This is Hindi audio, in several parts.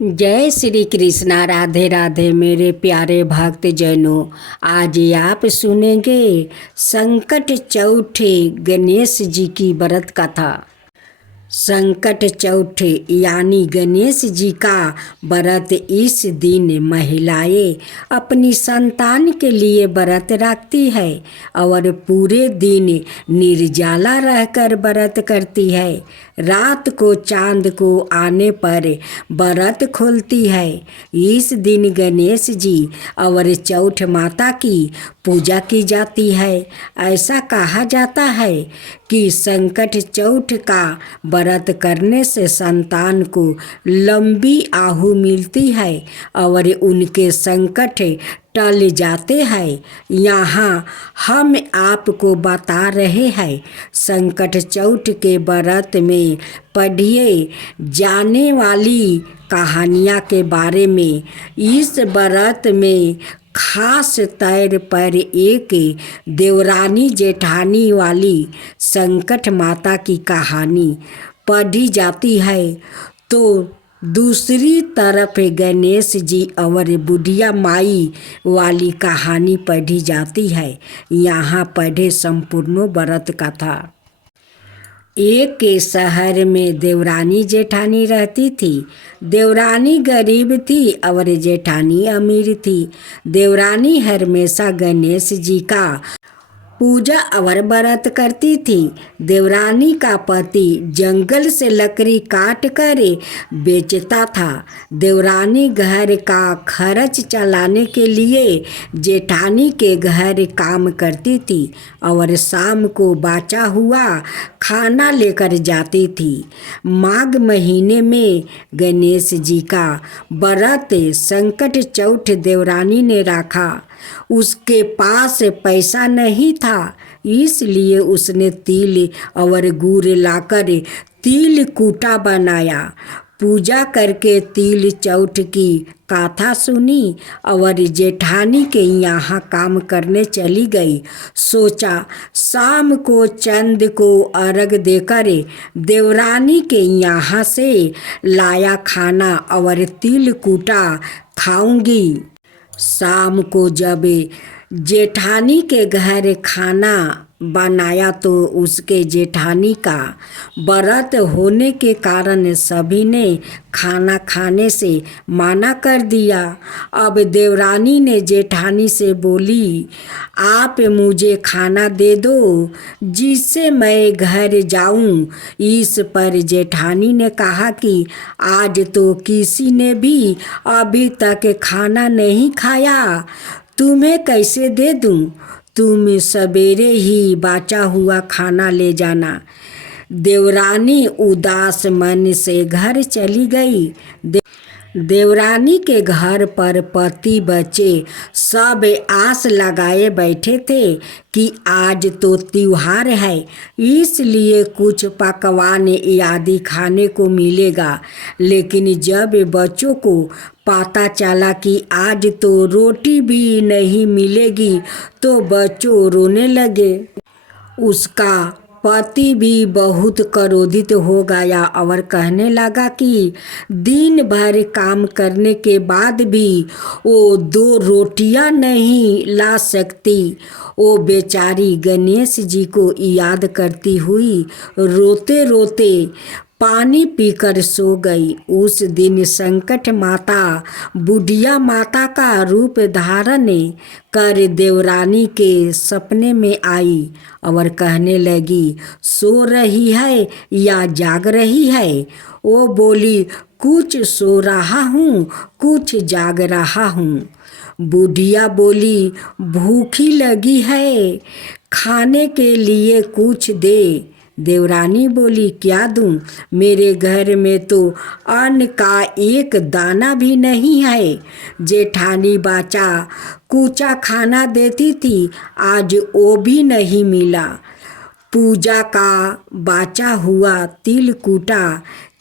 जय श्री कृष्णा। राधे राधे मेरे प्यारे भक्त जनों। आज आप सुनेंगे संकट चौथे गणेश जी की व्रत कथा। संकट चौथे यानी गणेश जी का व्रत। इस दिन महिलाएं अपनी संतान के लिए व्रत रखती है और पूरे दिन निर्जला रहकर व्रत करती है। रात को चांद को आने पर व्रत खोलती है। इस दिन गणेश जी और चौथ माता की पूजा की जाती है। ऐसा कहा जाता है कि संकट चौथ का व्रत करने से संतान को लंबी आयु मिलती है और उनके संकट टल जाते हैं। यहाँ हम आपको बता रहे हैं संकट चौथ के व्रत में पढ़िए जाने वाली कहानियाँ के बारे में। इस व्रत में खास तौर पर एक देवरानी जेठानी वाली संकट माता की कहानी पढ़ी जाती है, तो दूसरी तरफ गणेश जी और बुढ़िया माई वाली कहानी पढ़ी जाती है। यहाँ पढ़े संपूर्ण व्रत कथा। एक के शहर में देवरानी जेठानी रहती थी। देवरानी गरीब थी और जेठानी अमीर थी। देवरानी हमेशा गणेश जी का पूजा और व्रत करती थी। देवरानी का पति जंगल से लकड़ी काट कर बेचता था। देवरानी घर का खर्च चलाने के लिए जेठानी के घर काम करती थी और शाम को बचा हुआ खाना लेकर जाती थी। माघ महीने में गणेश जी का व्रत संकट चौथ देवरानी ने रखा। उसके पास पैसा नहीं था, इसलिए उसने तिल और गुड़ लाकर तिल कूटा बनाया। पूजा करके तिल चौथ की कथा सुनी और जेठानी के यहाँ काम करने चली गई। सोचा शाम को चंद को अर्घ देकर देवरानी के यहाँ से लाया खाना और तिल कूटा खाऊंगी। शाम को जब जेठानी के घर खाना बनाया तो उसके जेठानी का व्रत होने के कारण सभी ने खाना खाने से मना कर दिया। अब देवरानी ने जेठानी से बोली, आप मुझे खाना दे दो जिससे मैं घर जाऊं। इस पर जेठानी ने कहा कि आज तो किसी ने भी अभी तक खाना नहीं खाया, तुम्हें कैसे दे दूं? तुम सवेरे ही बचा हुआ खाना ले जाना। देवरानी उदास मन से घर चली गई। देवरानी के घर पर पति बच्चे सब आस लगाए बैठे थे कि आज तो त्योहार है, इसलिए कुछ पकवान आदि खाने को मिलेगा। लेकिन जब बच्चों को पता चला कि आज तो रोटी भी नहीं मिलेगी तो बच्चों रोने लगे। उसका पति भी बहुत क्रोधित हो गया और कहने लगा कि दिन भर काम करने के बाद भी वो 2 रोटियां नहीं ला सकती। वो बेचारी गणेश जी को याद करती हुई रोते रोते पानी पीकर सो गई। उस दिन संकट माता बुढ़िया माता का रूप धारण कर देवरानी के सपने में आई और कहने लगी, सो रही है या जाग रही है? वो बोली, कुछ सो रहा हूँ, कुछ जाग रहा हूँ। बुढ़िया बोली, भूखी लगी है, खाने के लिए कुछ दे। देवरानी बोली, क्या दूं? मेरे घर में तो अन्न का एक दाना भी नहीं है। जेठानी बाचा कूचा खाना देती थी, आज वो भी नहीं मिला। पूजा का बाचा हुआ तिल कूटा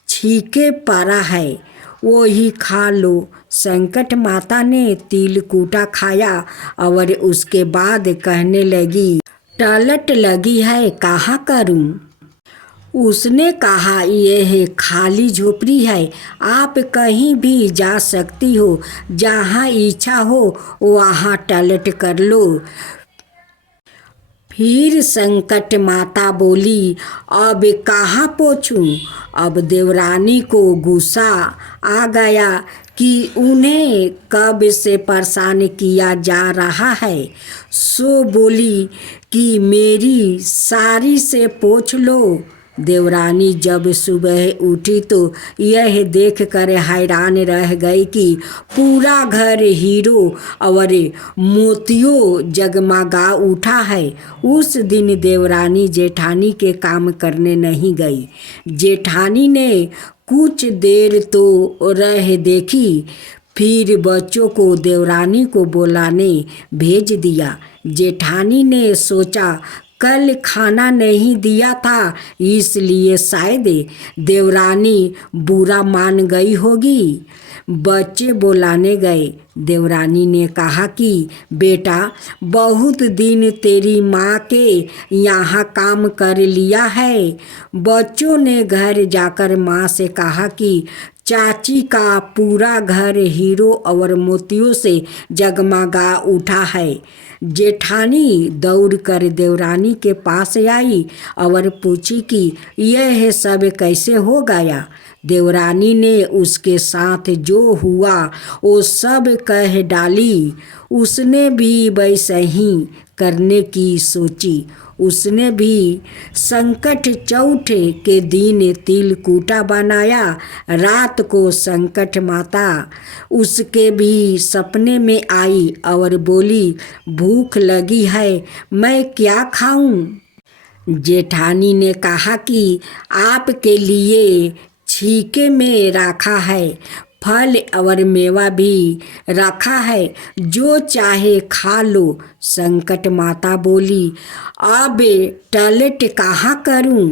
छीके पड़ा है, वो ही खा लो। संकट माता ने तिल कूटा खाया और उसके बाद कहने लगी, टलट लगी है, कहाँ करूं? उसने कहा, यह खाली झोपड़ी है, आप कहीं भी जा सकती हो, जहाँ इच्छा हो वहाँ टॉयलेट कर लो। फिर संकट माता बोली, अब कहाँ पोंछूं। अब देवरानी को गुस्सा आ गया कि उन्हें कब से परेशान किया जा रहा है। सो बोली कि मेरी साड़ी से पोंछ लो। देवरानी जब सुबह उठी तो यह देखकर हैरान रह गई कि पूरा घर हीरो और मोतियों जगमगा उठा है। उस दिन देवरानी जेठानी के काम करने नहीं गई। जेठानी ने कुछ देर तो रह देखी, फिर बच्चों को देवरानी को बुलाने भेज दिया। जेठानी ने सोचा, कल खाना नहीं दिया था, इसलिए शायद देवरानी बुरा मान गई होगी। बच्चे बुलाने गए। देवरानी ने कहा कि बेटा, बहुत दिन तेरी माँ के यहाँ काम कर लिया है। बच्चों ने घर जाकर माँ से कहा कि चाची का पूरा घर हीरो और मोतियों से जगमगा उठा है। जेठानी दौड़कर देवरानी के पास आई और पूछी कि यह सब कैसे हो गया। देवरानी ने उसके साथ जो हुआ वो सब कह डाली। उसने भी वैसे ही करने की सोची। उसने भी संकट चौथे के दिन तिलकुटा बनाया। रात को संकट माता उसके भी सपने में आई और बोली, भूख लगी है, मैं क्या खाऊं। जेठानी ने कहा कि आपके लिए छीके में रखा है, फल और मेवा भी रखा है, जो चाहे खा लो। संकट माता बोली, अब टॉयलेट कहाँ करूं।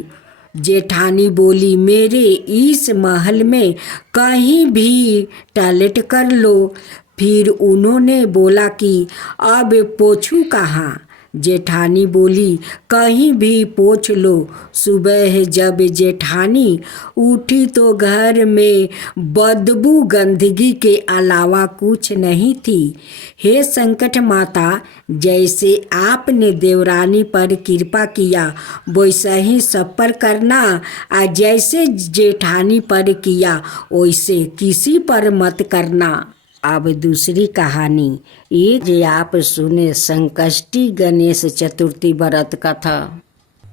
जेठानी बोली, मेरे इस महल में कहीं भी टॉयलेट कर लो। फिर उन्होंने बोला कि अब पोंछूं कहाँ। जेठानी बोली, कहीं भी पोंछ लो। सुबह जब जेठानी उठी तो घर में बदबू गंदगी के अलावा कुछ नहीं थी। हे संकट माता, जैसे आपने देवरानी पर कृपा किया वैसा ही सब पर करना, और जैसे जेठानी पर किया वैसे किसी पर मत करना। अब दूसरी कहानी। एक आप सुने संकष्टी गणेश चतुर्थी व्रत कथा।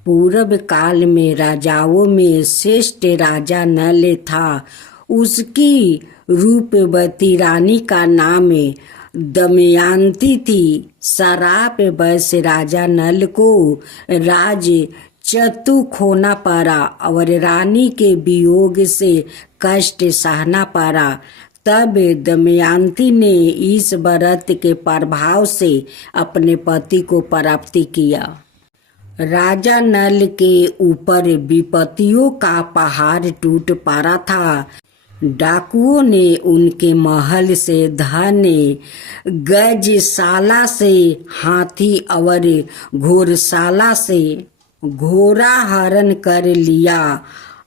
पूर्व काल में राजाओं में श्रेष्ठ राजा नल था। उसकी रूपवती रानी का नाम दमयंती थी। शराप वश राजा नल को राज चतु खोना पड़ा और रानी के वियोग से कष्ट सहना पड़ा। तब दमयंती ने इस व्रत के प्रभाव से अपने पति को प्राप्त किया। राजा नल के ऊपर विपत्तियों का पहाड़ टूट पड़ा था। डाकुओं ने उनके महल से धन, गजशाला से हाथी और घोड़शाला से घोड़ा हरण कर लिया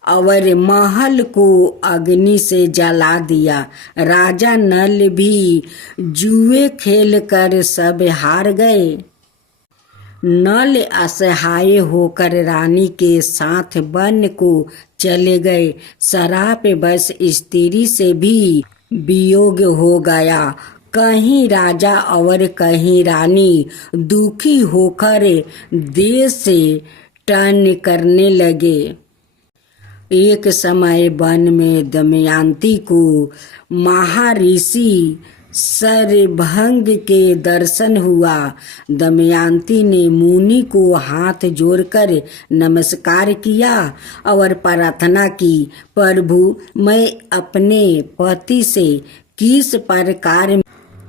और महल को अग्नि से जला दिया। राजा नल भी जुए खेल कर सब हार गए। नल असहाय होकर रानी के साथ वन को चले गए। शराप बस स्त्री से भी वियोग हो गया। कहीं राजा और कहीं रानी दुखी होकर देश से टन करने लगे। एक समय वन में दमयंती को महर्षि शरभंग के दर्शन हुआ। दमयंती ने मुनि को हाथ जोड़कर नमस्कार किया और प्रार्थना की, प्रभु, मैं अपने पति से किस प्रकार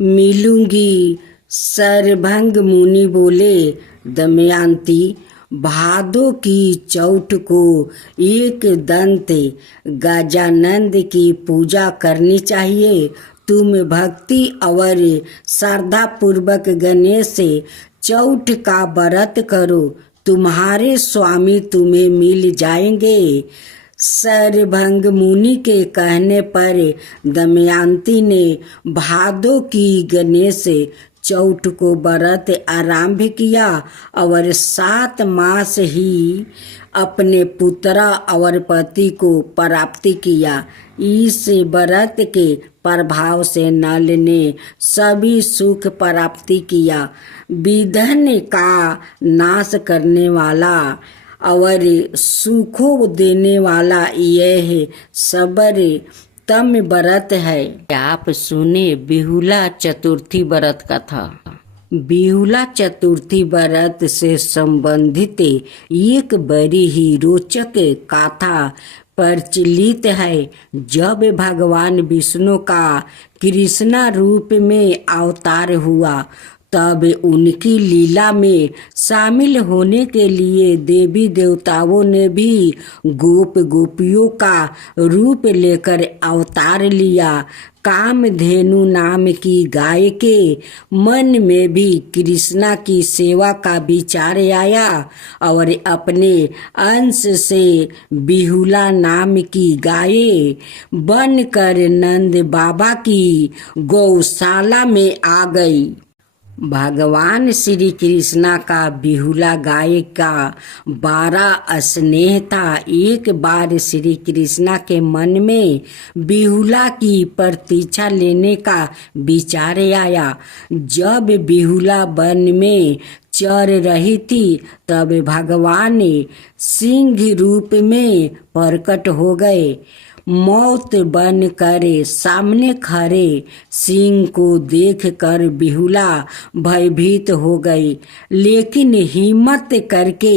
मिलूंगी। शरभंग मुनि बोले, दमयंती, भादो की चौथ को एक दंत गजानंद की पूजा करनी चाहिए। तुम भक्ति और श्रद्धा पूर्वक गणेश चौथ का व्रत करो तुम्हारे स्वामी तुम्हें मिल जाएंगे। शरभंग मुनि के कहने पर दमयंती ने भादों की गणेश चौथ को व्रत आरंभ किया और 7 मास ही अपने पुत्र और पति को प्राप्त किया। इस व्रत के प्रभाव से नल ने सभी सुख प्राप्ति किया। विधन का नाश करने वाला और सुखों देने वाला यह सबर तम व्रत है। आप सुने बिहुला चतुर्थी व्रत कथा। बिहुला चतुर्थी व्रत से संबंधित एक बड़ी ही रोचक कथा प्रचलित है। जब भगवान विष्णु का कृष्णा रूप में अवतार हुआ तब उनकी लीला में शामिल होने के लिए देवी देवताओं ने भी गोप गोपियों का रूप लेकर अवतार लिया। कामधेनु नाम की गाय के मन में भी कृष्णा की सेवा का विचार आया और अपने अंश से बिहुला नाम की गाय बनकर नंद बाबा की गौशाला में आ गई। भगवान श्री कृष्णा का बिहुला गाय का बड़ा स्नेह था। एक बार श्री कृष्णा के मन में बिहुला की प्रतीक्षा लेने का विचार आया। जब बिहुला वन में चर रही थी तब भगवान सिंह रूप में प्रकट हो गए। मौत बन कर सामने खड़े सिंह को देखकर बिहुला भयभीत हो गई, लेकिन हिम्मत करके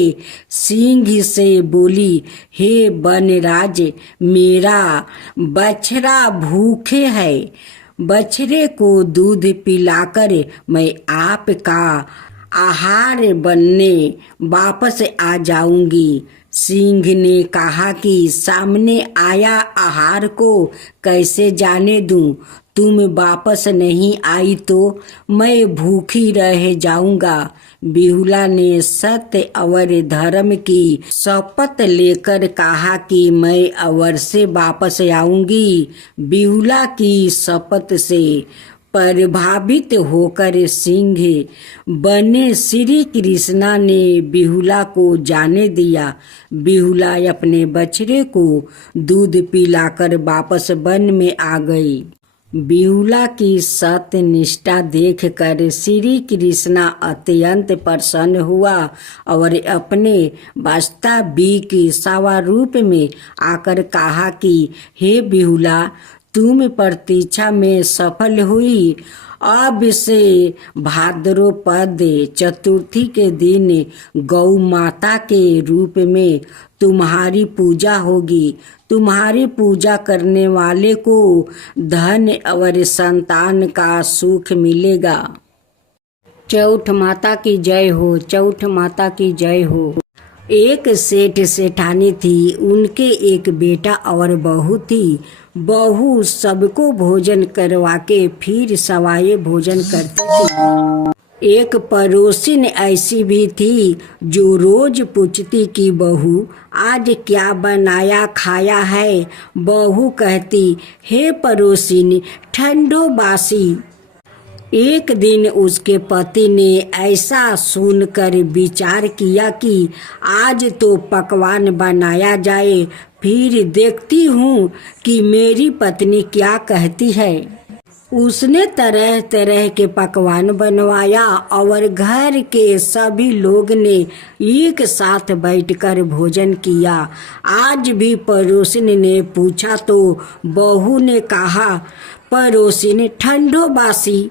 सिंह से बोली, हे वनराज, मेरा बछड़ा भूखे है। बछड़े को दूध पिलाकर मैं आपका आहार बनने वापस आ जाऊंगी। सिंह ने कहा कि सामने आया आहार को कैसे जाने दूं? तुम वापस नहीं आई तो मैं भूखी रह जाऊंगा। बिहुला ने सत्य और धर्म की शपथ लेकर कहा कि मैं अवश्य वापस आऊंगी। बिहुला की शपथ से प्रभावित होकर सिंह बने श्री कृष्णा ने बिहुला को जाने दिया। बिहुला अपने बछड़े को दूध पिलाकर वापस वन में आ गई। बिहुला की सत्य निष्ठा देखकर श्री कृष्णा अत्यंत प्रसन्न हुआ और अपने वास्तविक स्वरूप में आकर कहा कि हे बिहुला, तुम प्रतीक्षा में सफल हुई। अब से भाद्रपद चतुर्थी के दिन गौ माता के रूप में तुम्हारी पूजा होगी। तुम्हारी पूजा करने वाले को धन और संतान का सुख मिलेगा। चौठ माता की जय हो। चौठ माता की जय हो। एक सेठ सेठानी थी। उनके एक बेटा और बहू थी। बहू सबको भोजन करवा के फिर सवाए भोजन करती थी। एक पड़ोसिन ऐसी भी थी जो रोज पूछती कि बहू, आज क्या बनाया खाया है? बहू कहती, हे पड़ोसिन, ठंडो बासी। एक दिन उसके पति ने ऐसा सुनकर विचार किया कि आज तो पकवान बनाया जाए, फिर देखती हूँ कि मेरी पत्नी क्या कहती है। उसने तरह तरह के पकवान बनवाया और घर के सभी लोग ने एक साथ बैठकर भोजन किया। आज भी पड़ोसिन ने पूछा तो बहू ने कहा, पड़ोसिन, ठंडो बासी।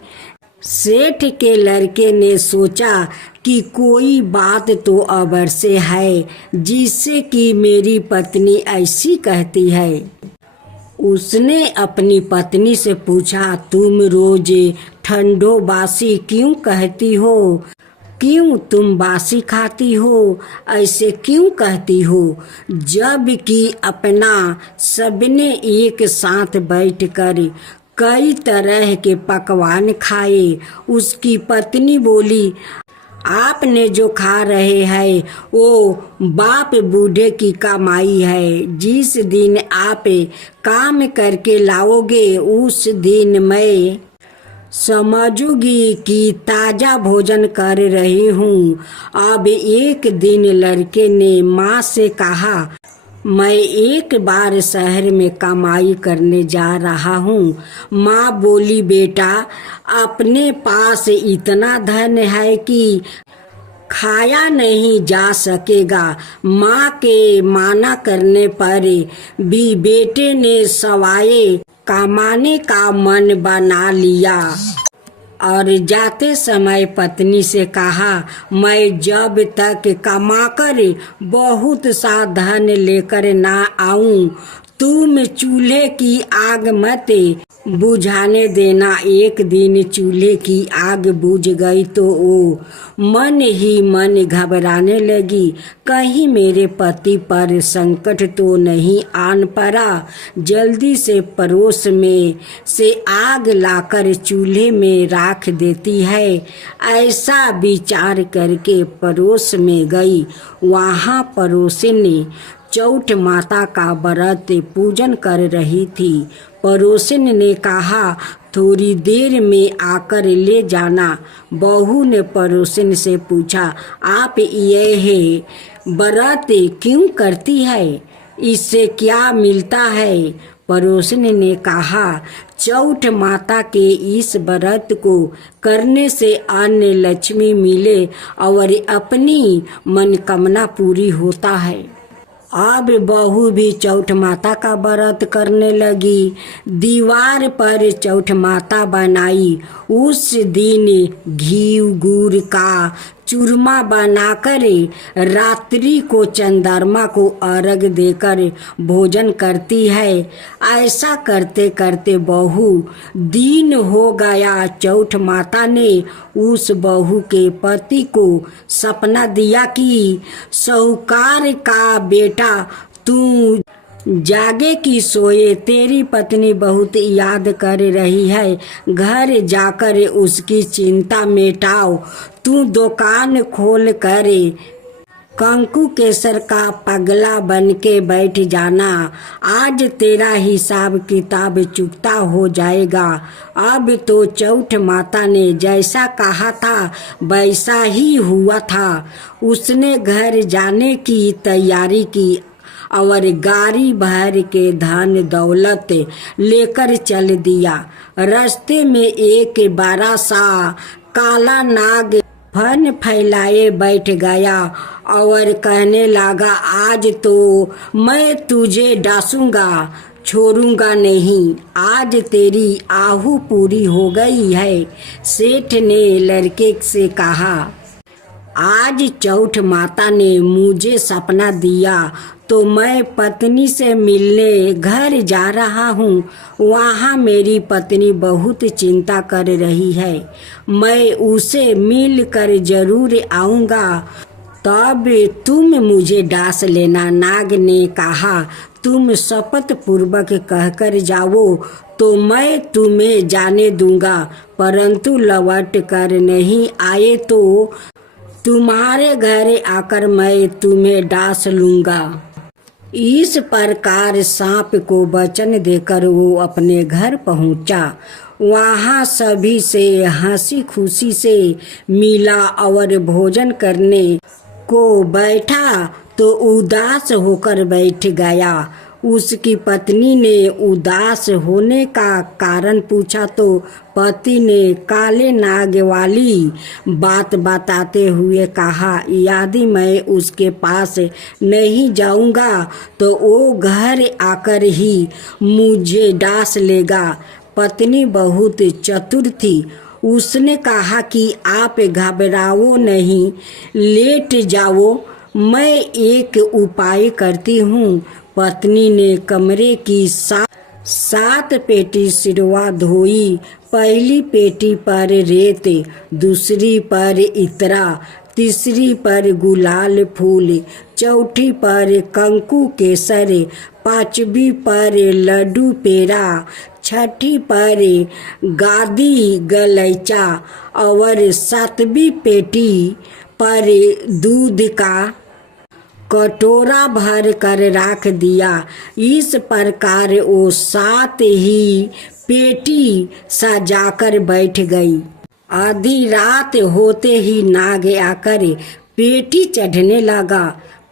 सेठ के लड़के ने सोचा कि कोई बात तो अवश्य है जिससे कि मेरी पत्नी ऐसी कहती है। उसने अपनी पत्नी से पूछा, तुम रोज ठंडो बासी क्यों कहती हो? क्यों तुम बासी खाती हो? ऐसे क्यों कहती हो? जब कि अपना सबने एक साथ बैठकर कई तरह के पकवान खाए। उसकी पत्नी बोली, आपने जो खा रहे हैं वो बाप बूढ़े की कमाई है। जिस दिन आप काम करके लाओगे उस दिन मैं समझूंगी कि ताज़ा भोजन कर रही हूँ। अब एक दिन लड़के ने माँ से कहा, मैं एक बार शहर में कमाई करने जा रहा हूँ। माँ बोली, बेटा अपने पास इतना धन है कि खाया नहीं जा सकेगा। माँ के माना करने पर भी बेटे ने सवाए कमाने का मन बना लिया और जाते समय पत्नी से कहा, मैं जब तक कमाकर बहुत सा धन लेकर ना आऊं तुम चूल्हे की आग मत बुझाने देना। एक दिन चूल्हे की आग बुझ गई तो वो मन ही मन घबराने लगी, कहीं मेरे पति पर संकट तो नहीं आन पड़ा। जल्दी से पड़ोस में से आग लाकर चूल्हे में राख देती है। ऐसा विचार करके पड़ोस में गई। वहाँ पड़ोसिन चौठ माता का व्रत पूजन कर रही थी। पड़ोसिन ने कहा, थोड़ी देर में आकर ले जाना। बहू ने पड़ोसिन से पूछा, आप यह व्रत क्यों करती है? इससे क्या मिलता है? पड़ोसिन ने कहा, चौठ माता के इस व्रत को करने से अन्न लक्ष्मी मिले और अपनी मनोकामना पूरी होता है। अब बहू भी चौठ माता का व्रत करने लगी। दीवार पर चौठ माता बनाई। उस दिन घी गुड़ का चूरमा बनाकर रात्रि को चंद्रमा को अर्घ देकर भोजन करती है। ऐसा करते करते बहू दिन हो गया। चौठ माता ने उस बहू के पति को सपना दिया कि साहूकार का बेटा तू जागे कि सोए, तेरी पत्नी बहुत याद कर रही है। घर जाकर उसकी चिंता मिटाओ। तू दुकान खोल कर कंकु केसर का पगला बन के बैठ जाना। आज तेरा हिसाब किताब चुकता हो जाएगा। अब तो चौठ माता ने जैसा कहा था वैसा ही हुआ था। उसने घर जाने की तैयारी की और गाड़ी भर के धन दौलत लेकर चल दिया। रास्ते में एक बड़ा सा काला नाग फन फैलाए बैठ गया और कहने लगा, आज तो मैं तुझे डांसूंगा, छोड़ूंगा नहीं। आज तेरी आहू पूरी हो गई है। सेठ ने लड़के से कहा, आज चौठ माता ने मुझे सपना दिया तो मैं पत्नी से मिलने घर जा रहा हूँ। वहाँ मेरी पत्नी बहुत चिंता कर रही है। मैं उसे मिल कर जरूर आऊँगा, तब तुम मुझे डांस लेना। नाग ने कहा, तुम शपथ पूर्वक कहकर जाओ तो मैं तुम्हें जाने दूंगा, परंतु लौट कर नहीं आए तो तुम्हारे घर आकर मैं तुम्हें डांस लूंगा। इस प्रकार सांप को वचन देकर वो अपने घर पहुंचा। वहाँ सभी से हंसी खुशी से मिला और भोजन करने को बैठा तो उदास होकर बैठ गया। उसकी पत्नी ने उदास होने का कारण पूछा तो पति ने काले नाग वाली बात बताते हुए कहा, यदि मैं उसके पास नहीं जाऊंगा तो वो घर आकर ही मुझे डांस लेगा। पत्नी बहुत चतुर थी। उसने कहा कि आप घबराओ नहीं, लेट जाओ, मैं एक उपाय करती हूँ। पत्नी ने कमरे की सात पेटी सिरवा धोई। पहली पेटी पर रेत, दूसरी पर इतरा, तीसरी पर गुलाल फूल, चौथी पर कंकु केसर, पांचवी पर लड्डू पेड़ा, छठी पर गादी गलैचा और 7वीं पेटी पर दूध का कटोरा भर कर रख दिया। इस प्रकार वो 7 ही पेटी सजाकर बैठ गई। आधी रात होते ही नाग आकर पेटी चढ़ने लगा।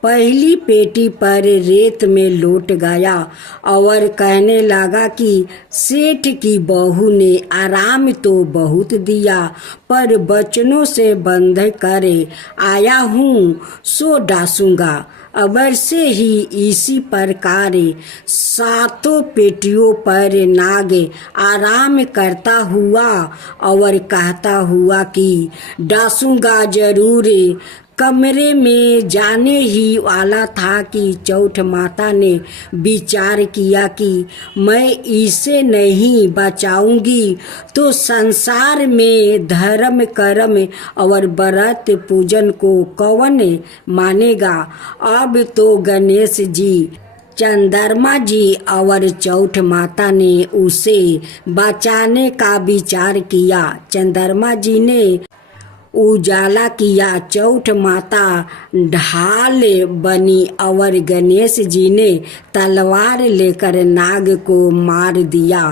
पहली पेटी पर रेत में लौट गया और कहने लगा कि सेठ की बहू ने आराम तो बहुत दिया, पर बचनों से बंध कर आया हूँ सो डासूंगा। अबर से ही इसी प्रकार 7 पेटियों पर नाग आराम करता हुआ और कहता हुआ कि डासूंगा जरूर। कमरे में जाने ही वाला था कि चौठ माता ने विचार किया कि मैं इसे नहीं बचाऊंगी तो संसार में धर्म कर्म और व्रत पूजन को कौन मानेगा। अब तो गणेश जी, चंद्रमा जी और चौठ माता ने उसे बचाने का विचार किया। चंद्रमा जी ने उजाला किया, चौठ माता ढाल बनी और गणेश जी ने तलवार लेकर नाग को मार दिया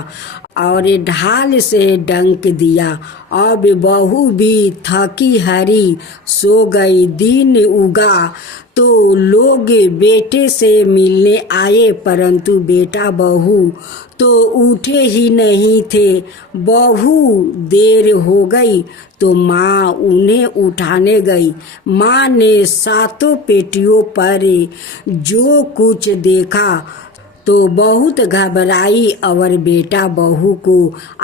और ढाल से डंक दिया। अब बहू भी थकी हारी सो गई। दिन उगा तो लोग बेटे से मिलने आए, परंतु बेटा बहू तो उठे ही नहीं थे। बहू देर हो गई तो माँ उन्हें उठाने गई। माँ ने 7 पेटियों पर जो कुछ देखा तो बहुत घबराई और बेटा बहू को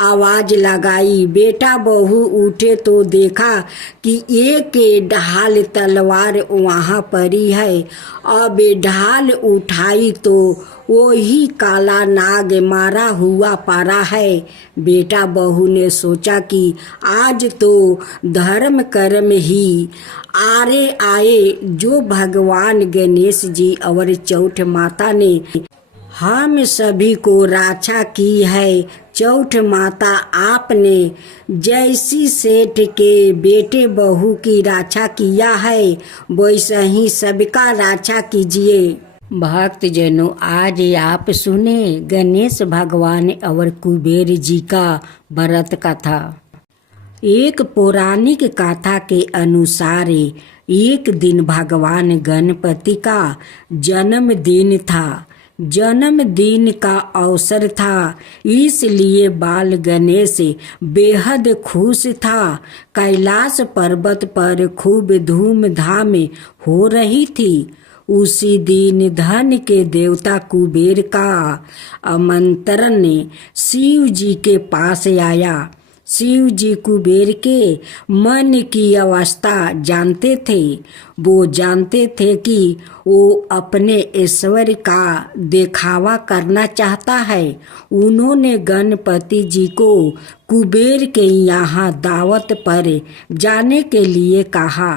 आवाज लगाई। बेटा बहू उठे तो देखा कि एक ढाल तलवार वहाँ पड़ी है। अब ढाल उठाई तो वही काला नाग मारा हुआ पड़ा है। बेटा बहू ने सोचा कि आज तो धर्म कर्म ही आरे आए, जो भगवान गणेश जी और चौठ माता ने हम सभी को रक्षा की है। चौठ माता आपने जैसी सेठ के बेटे बहू की रक्षा किया है वैसा ही सबका रक्षा कीजिए। भक्त जनों, आज आप सुने गणेश भगवान और कुबेर जी का व्रत कथा। एक पौराणिक कथा के अनुसार एक दिन भगवान गणपति का जन्मदिन था। जन्मदिन का अवसर था, इसलिए बाल गणेश बेहद खुश था। कैलाश पर्वत पर खूब धूमधाम हो रही थी। उसी दिन धन के देवता कुबेर का आमंत्रण शिव जी के पास आया। शिव जी कुबेर के मन की अवस्था जानते थे। वो जानते थे कि वो अपने ईश्वर का दिखावा करना चाहता है। उन्होंने गणपति जी को कुबेर के यहाँ दावत पर जाने के लिए कहा।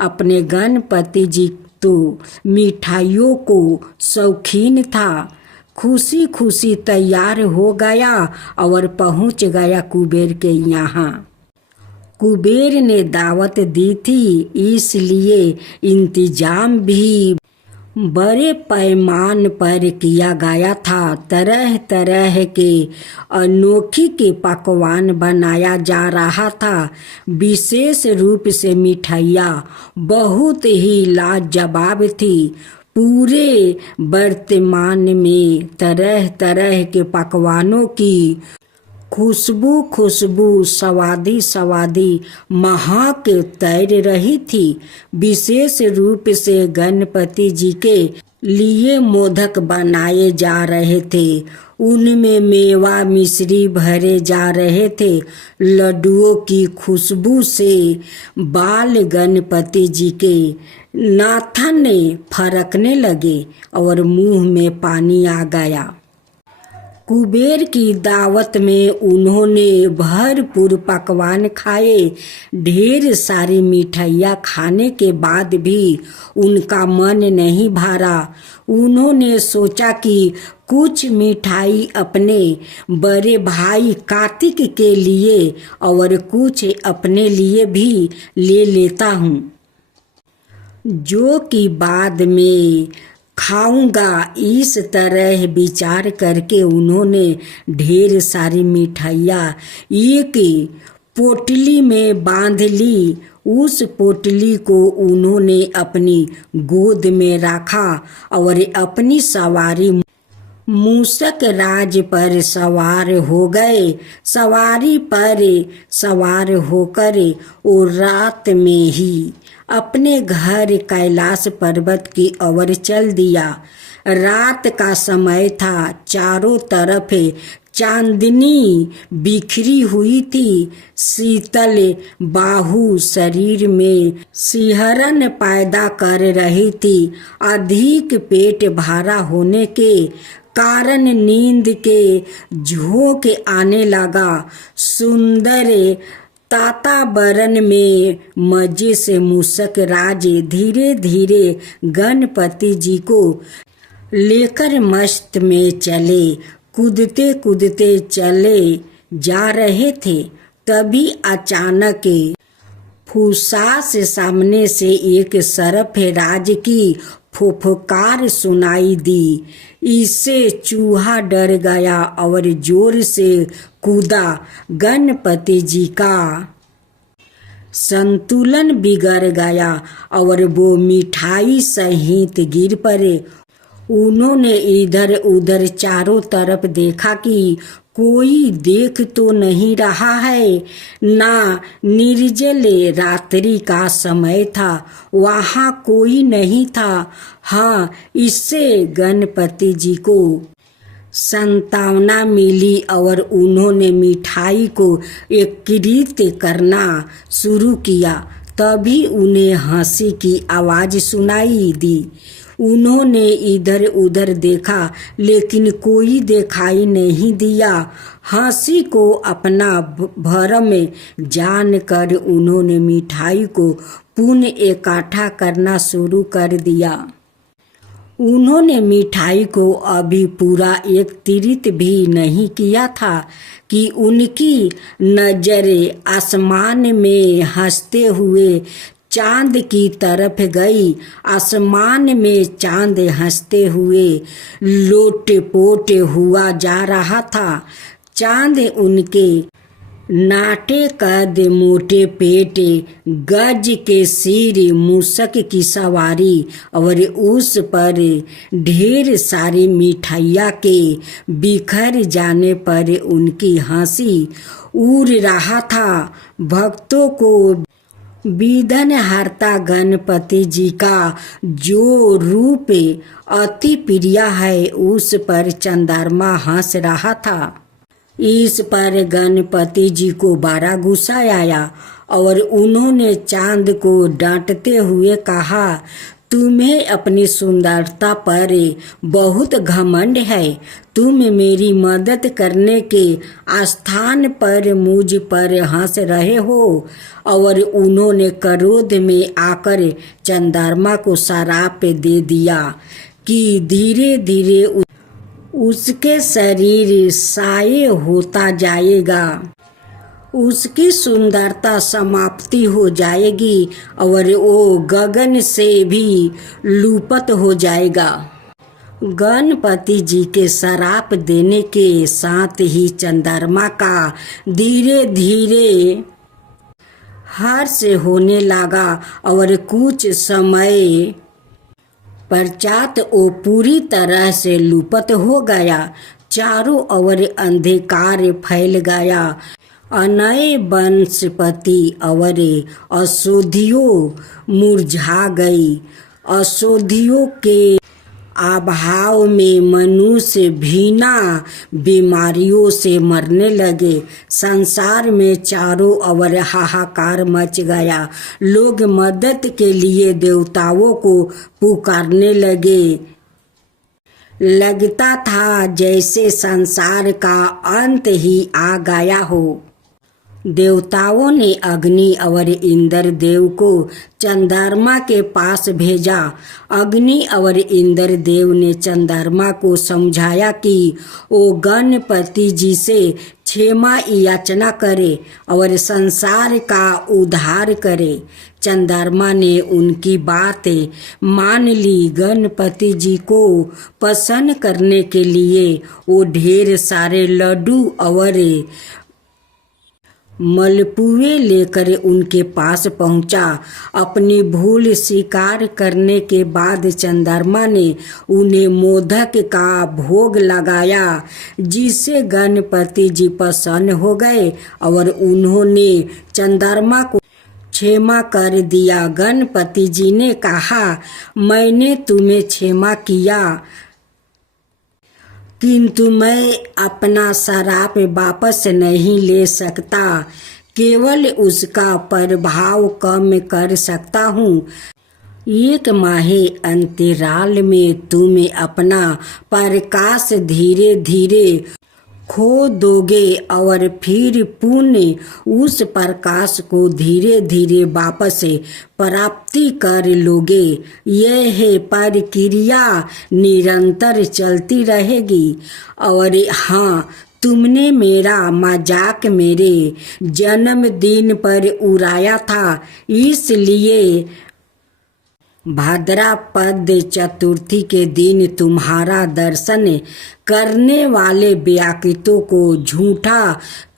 अपने गणपति जी तो मिठाइयों को शौकीन था। खुशी खुशी तैयार हो गया और पहुंच गया कुबेर के यहाँ। कुबेर ने दावत दी थी, इसलिए इंतजाम भी बड़े पैमान पर किया गया था। तरह तरह के अनोखी के पकवान बनाया जा रहा था। विशेष रूप से मिठाइयाँ बहुत ही लाजवाब थी। पूरे वर्तमान में तरह तरह के पकवानों की खुशबू स्वादी महक तैर रही थी। विशेष रूप से गणपति जी के लिए मोदक बनाए जा रहे थे। उनमें मेवा मिश्री भरे जा रहे थे। लड्डुओं की खुशबू से बाल गणपति जी के नाथन फरकने लगे और मुंह में पानी आ गया। कुबेर की दावत में उन्होंने भरपूर पकवान खाए। ढेर सारी मिठाइयाँ खाने के बाद भी उनका मन नहीं भरा। उन्होंने सोचा कि कुछ मिठाई अपने बड़े भाई कार्तिक के लिए और कुछ अपने लिए भी ले लेता हूँ, जो कि बाद में खाऊंगा। इस तरह विचार करके उन्होंने ढेर सारी मिठाइयाँ एक पोटली में बांध ली। उस पोटली को उन्होंने अपनी गोद में रखा और अपनी सवारी मूषक राज पर सवार हो गए। सवारी पर सवार होकर वो रात में ही अपने घर कैलाश पर्वत की ओर चल दिया। रात का समय था, चारों तरफ चांदनी बिखरी हुई थी। शीतल बाहु शरीर में सिहरन पैदा कर रही थी। अधिक पेट भरा होने के कारण नींद के झोंके आने लगा। सुंदर वातावरण में मजे से मूषक राज धीरे धीरे गणपति जी को लेकर मस्त में चले। कूदते कूदते चले जा रहे थे, तभी अचानक फुसा से सामने से एक सरफराज की फुफकार सुनाई दी। इससे चूहा डर गया और जोर से कूदा। गणपति जी का संतुलन बिगड़ गया और वो मिठाई सहित गिर पड़े। उन्होंने इधर उधर चारों तरफ देखा कि कोई देख तो नहीं रहा है। ना निर्जल रात्रि का समय था, वहाँ कोई नहीं था। हाँ, इससे गणपति जी को सांत्वना मिली और उन्होंने मिठाई को एकत्रित करना शुरू किया। तभी उन्हें हंसी की आवाज़ सुनाई दी। उन्होंने इधर उधर देखा, लेकिन कोई दिखाई नहीं दिया। हंसी को अपना भरम जानकर उन्होंने मिठाई को पुनः इकट्ठा करना शुरू कर दिया। उन्होंने मिठाई को अभी पूरा एकत्रित भी नहीं किया था कि उनकी नजर आसमान में हंसते हुए चांद की तरफ गई। आसमान में चांद हंसते हुए लोटपोट हुआ जा रहा था। चांद उनके नाटे कद, मोटे पेट, गज के सिर, मूषक की सवारी और उस पर ढेर सारी मिठाइयाँ के बिखर जाने पर उनकी हंसी उड़ रहा था। भक्तों को विघ्न हर्ता गणपति जी का जो रूप अति प्रिय है, उस पर चंद्रमा हंस रहा था। इस पर गणपति जी को बड़ा गुस्सा आया और उन्होंने चांद को डांटते हुए कहा, तुम्हें अपनी सुंदरता पर बहुत घमंड है। तुम मेरी मदद करने के स्थान पर मुझ पर हंस रहे हो। और उन्होंने क्रोध में आकर चंद्रमा को श्राप दे दिया कि धीरे धीरे उसके शरीर साये होता जाएगा, उसकी सुंदरता समाप्ति हो जाएगी और वो गगन से भी लुप्त हो जाएगा। गणपति जी के श्राप देने के साथ ही चंद्रमा का धीरे धीरे हर्ष होने लगा और कुछ समय पश्चात वो पूरी तरह से लुप्त हो गया। चारों ओर अंधकार फैल गया। अनय वनस्पति और औषधियों मुरझा गई। औषधियों के अभाव में मनुष्य भीना बीमारियों से मरने लगे। संसार में चारों ओर हाहाकार मच गया। लोग मदद के लिए देवताओं को पुकारने लगे, लगता था जैसे संसार का अंत ही आ गया हो। देवताओं ने अग्नि और इंद्र देव को चंद्रमा के पास भेजा। अग्नि और इंद्र देव ने चंद्रमा को समझाया कि वो गणपति जी से क्षमा याचना करे और संसार का उद्धार करे। चंद्रमा ने उनकी बातें मान ली। गणपति जी को प्रसन्न करने के लिए वो ढेर सारे लड्डू और मलपुए लेकर उनके पास पहुंचा। अपनी भूल स्वीकार करने के बाद चंद्रमा ने उन्हें मोदक का भोग लगाया, जिससे गणपति जी प्रसन्न हो गए और उन्होंने चंद्रमा को क्षमा कर दिया। गणपति जी ने कहा, मैंने तुम्हें क्षमा किया, किंतु मैं अपना श्राप वापस नहीं ले सकता, केवल उसका प्रभाव कम कर सकता हूँ। एक माह अंतराल में तुम्हें अपना प्रकाश धीरे धीरे खो दोगे और फिर पुनः उस प्रकाश को धीरे धीरे वापस प्राप्ति कर लोगे। यह प्रक्रिया निरंतर चलती रहेगी। और हाँ, तुमने मेरा मजाक मेरे जन्मदिन पर उड़ाया था, इसलिए भाद्रपद चतुर्थी के दिन तुम्हारा दर्शन करने वाले व्यक्तियों को झूठा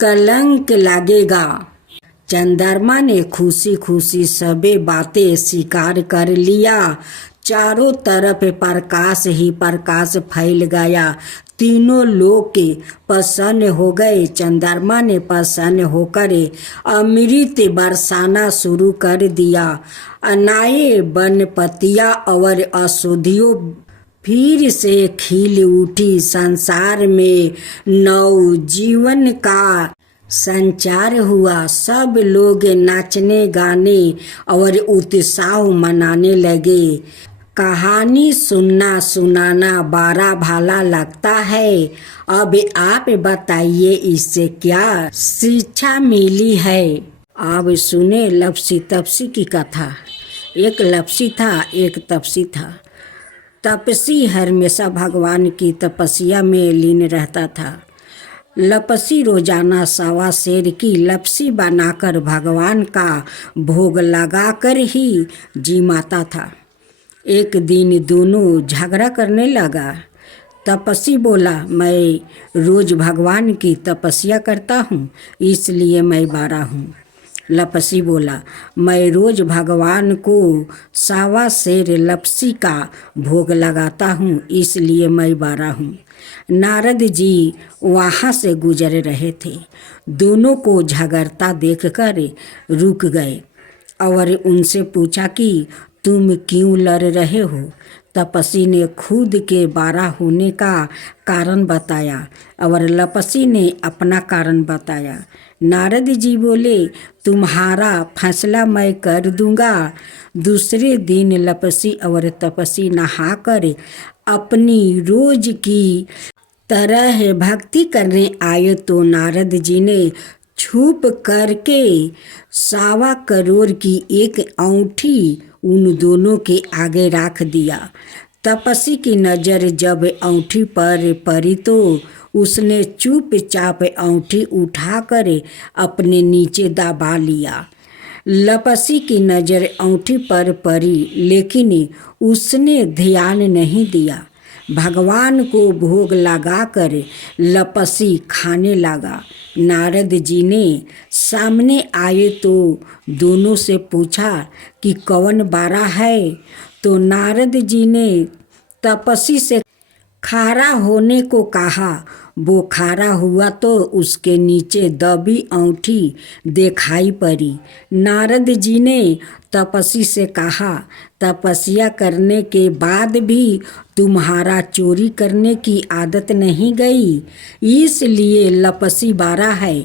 कलंक लगेगा। चंद्रमा ने खुशी खुशी सभी बातें स्वीकार कर लिया। चारों तरफ प्रकाश ही प्रकाश फैल गया। तीनों लोग के प्रसन्न हो गए। चंद्रमा ने प्रसन्न होकर अमृत बरसाना शुरू कर दिया। अनाए वनपतियाँ और औषधियों फिर से खिल उठी। संसार में नव जीवन का संचार हुआ। सब लोग नाचने गाने और उत्साह मनाने लगे। कहानी सुनना सुनाना बड़ा भला लगता है। अब आप बताइए, इससे क्या शिक्षा मिली है। आप सुने लपसी तपसी की कथा। एक लपसी था, एक तपसी था। तपसी हमेशा भगवान की तपस्या में लीन रहता था। लपसी रोजाना 1.25 सेर की लपसी बनाकर भगवान का भोग लगाकर ही जिमाता था। एक दिन दोनों झगड़ा करने लगा। तपस्वी बोला, मैं रोज भगवान की तपस्या करता हूँ, इसलिए मैं बारा हूँ। लपसी बोला, मैं रोज भगवान को 1.25 सेर लपसी का भोग लगाता हूँ, इसलिए मैं बारा हूँ। नारद जी वहाँ से गुजर रहे थे। दोनों को झगड़ता देखकर रुक गए और उनसे पूछा कि तुम क्यों लड़ रहे हो। तपस्वी ने खुद के बारा होने का कारण बताया और लपसी ने अपना कारण बताया। नारद जी बोले, तुम्हारा फैसला मैं कर दूंगा। दूसरे दिन लपसी और तपस्वी नहाकर अपनी रोज की तरह भक्ति करने आए तो नारद जी ने छुप करके 1.25 करोड़ की एक अंगूठी उन दोनों के आगे रख दिया। तपस्वी की नज़र जब अंगूठी पर पड़ी तो उसने चुपचाप अंगूठी उठाकर अपने नीचे दबा लिया। लपसी की नज़र अंगूठी पर पड़ी, लेकिन उसने ध्यान नहीं दिया। भगवान को भोग लगाकर लपसी खाने लगा। नारद जी ने सामने आए तो दोनों से पूछा कि कौन बारा है। तो नारद जी ने तपस्वी से खारा होने को कहा। वो खारा हुआ तो उसके नीचे दबी अंगूठी दिखाई पड़ी। नारद जी ने तपस्वी से कहा, तपस्या करने के बाद भी तुम्हारा चोरी करने की आदत नहीं गई, इसलिए लपसी बारा है।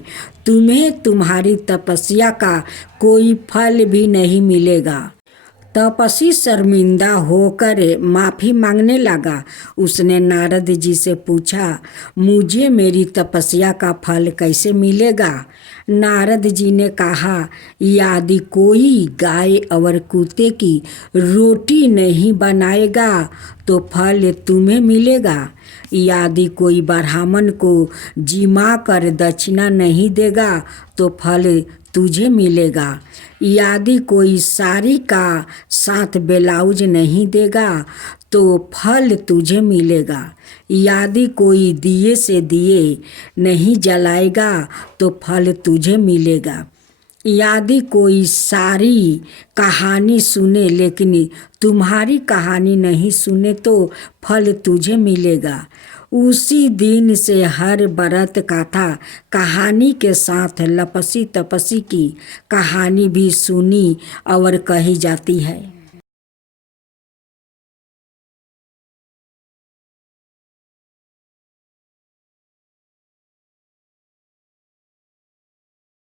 तुम्हें तुम्हारी तपस्या का कोई फल भी नहीं मिलेगा। तपस्वी शर्मिंदा होकर माफ़ी मांगने लगा। उसने नारद जी से पूछा, मुझे मेरी तपस्या का फल कैसे मिलेगा? नारद जी ने कहा, यदि कोई गाय और कुत्ते की रोटी नहीं बनाएगा तो फल तुम्हें मिलेगा। यदि कोई ब्राह्मण को जिमा कर दक्षिणा नहीं देगा तो फल तुझे मिलेगा। यदि कोई साड़ी का साथ ब्लाउज नहीं देगा तो फल तुझे मिलेगा। यदि कोई दिए से दिए नहीं जलाएगा तो फल तुझे मिलेगा। यदि कोई सारी कहानी सुने लेकिन तुम्हारी कहानी नहीं सुने तो फल तुझे मिलेगा। उसी दिन से हर व्रत कथा कहानी के साथ लपसी तपसी की कहानी भी सुनी और कही जाती है।